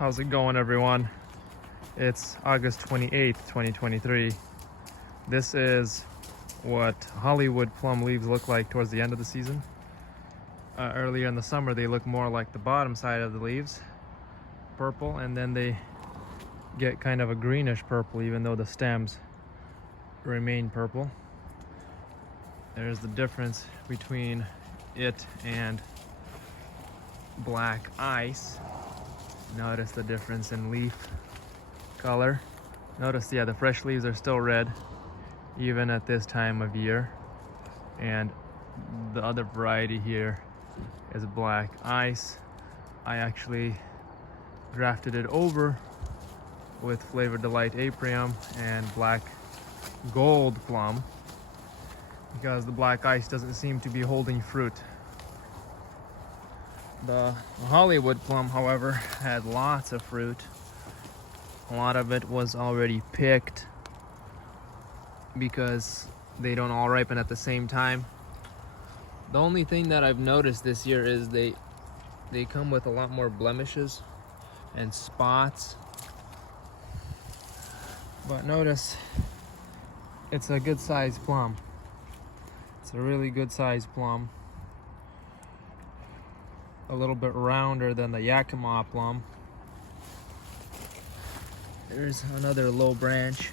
How's it going, everyone? It's August 28th, 2023. This is what Hollywood plum leaves look like towards the end of the season. Earlier in the summer, they look more like the bottom side of the leaves, purple, and then they get kind of a greenish purple, even though the stems remain purple. There's the difference between it and black ice. Notice the difference in leaf color. Notice, the fresh leaves are still red, even at this time of year. And the other variety here is black ice. I actually grafted it over with Flavor Delight Aprium and black gold plum because the black ice doesn't seem to be holding fruit. The Hollywood plum, however, had lots of fruit. A lot of it was already picked because they don't all ripen at the same time. The only thing that I've noticed this year is they come with a lot more blemishes and spots. But notice, it's a good sized plum. It's a really good sized plum. A little bit rounder than the Yakima plum. There's another low branch.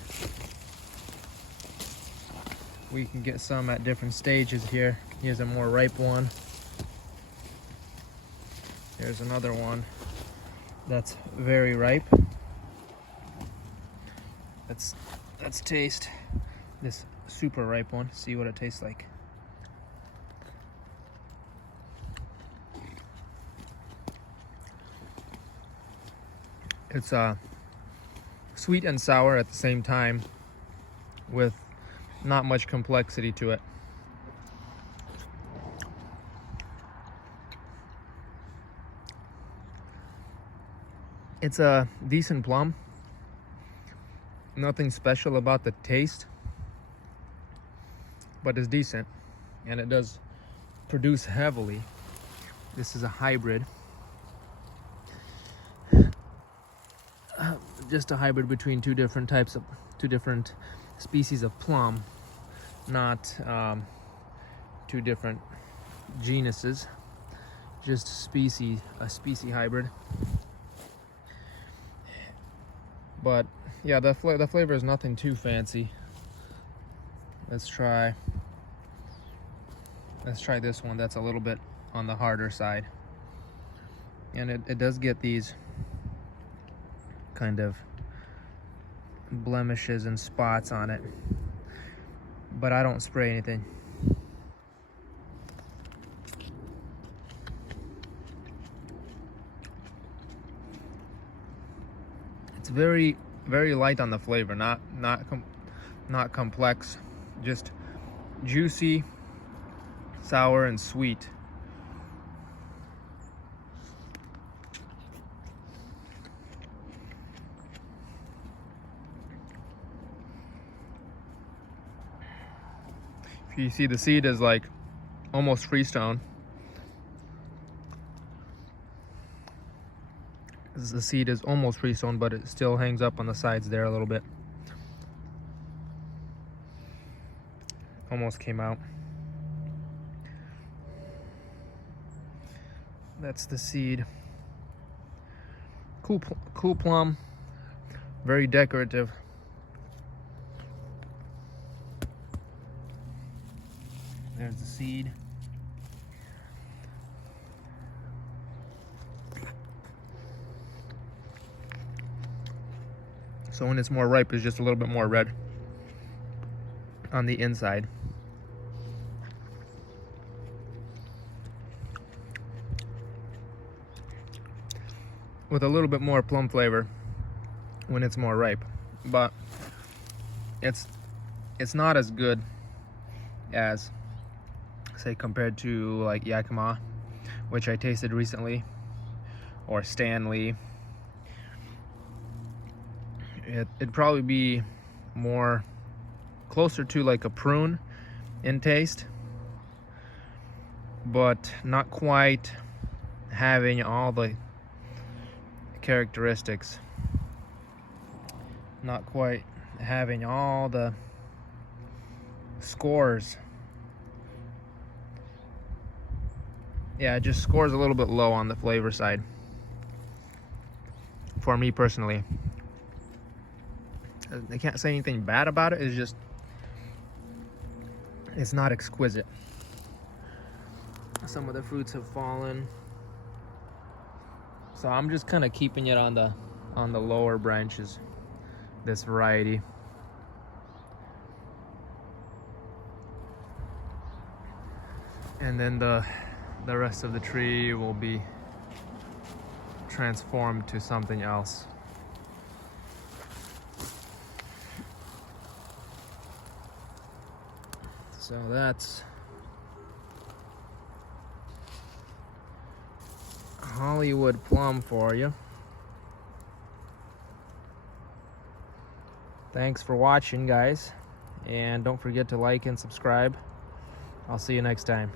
We can get some at different stages here. Here's a more ripe one. There's another one that's very ripe. Let's taste this super ripe one, see what it tastes like. It's sweet and sour at the same time with not much complexity to it. It's a decent plum. Nothing special about the taste, but it's decent, and it does produce heavily. This is a hybrid. Just a hybrid between two different species of plum, not two different genuses, just a species hybrid. But yeah, the flavor is nothing too fancy. Let's try this one. That's a little bit on the harder side, and it does get these kind of blemishes and spots on it, but I don't spray anything. It's very, very light on the flavor, not complex, just juicy, sour, and sweet. You see the seed is like almost freestone. The seed is almost freestone, but it still hangs up on the sides there a little bit. Almost came out. That's the seed. Cool plum. Very decorative. There's the seed. So when it's more ripe, it's just a little bit more red on the inside. With a little bit more plum flavor when it's more ripe, but it's not as good as, say, compared to like Yakima, which I tasted recently, or Stanley. It'd probably be more closer to like a prune in taste, but not quite having all the characteristics. Not quite having all the scores. Yeah, it just scores a little bit low on the flavor side for me personally. I can't say anything bad about it. It's just, it's not exquisite. Some of the fruits have fallen, so I'm just kind of keeping it on the lower branches, this variety. And then the rest of the tree will be transformed to something else. So that's Hollywood plum for you. Thanks for watching, guys, and don't forget to like and subscribe. I'll see you next time.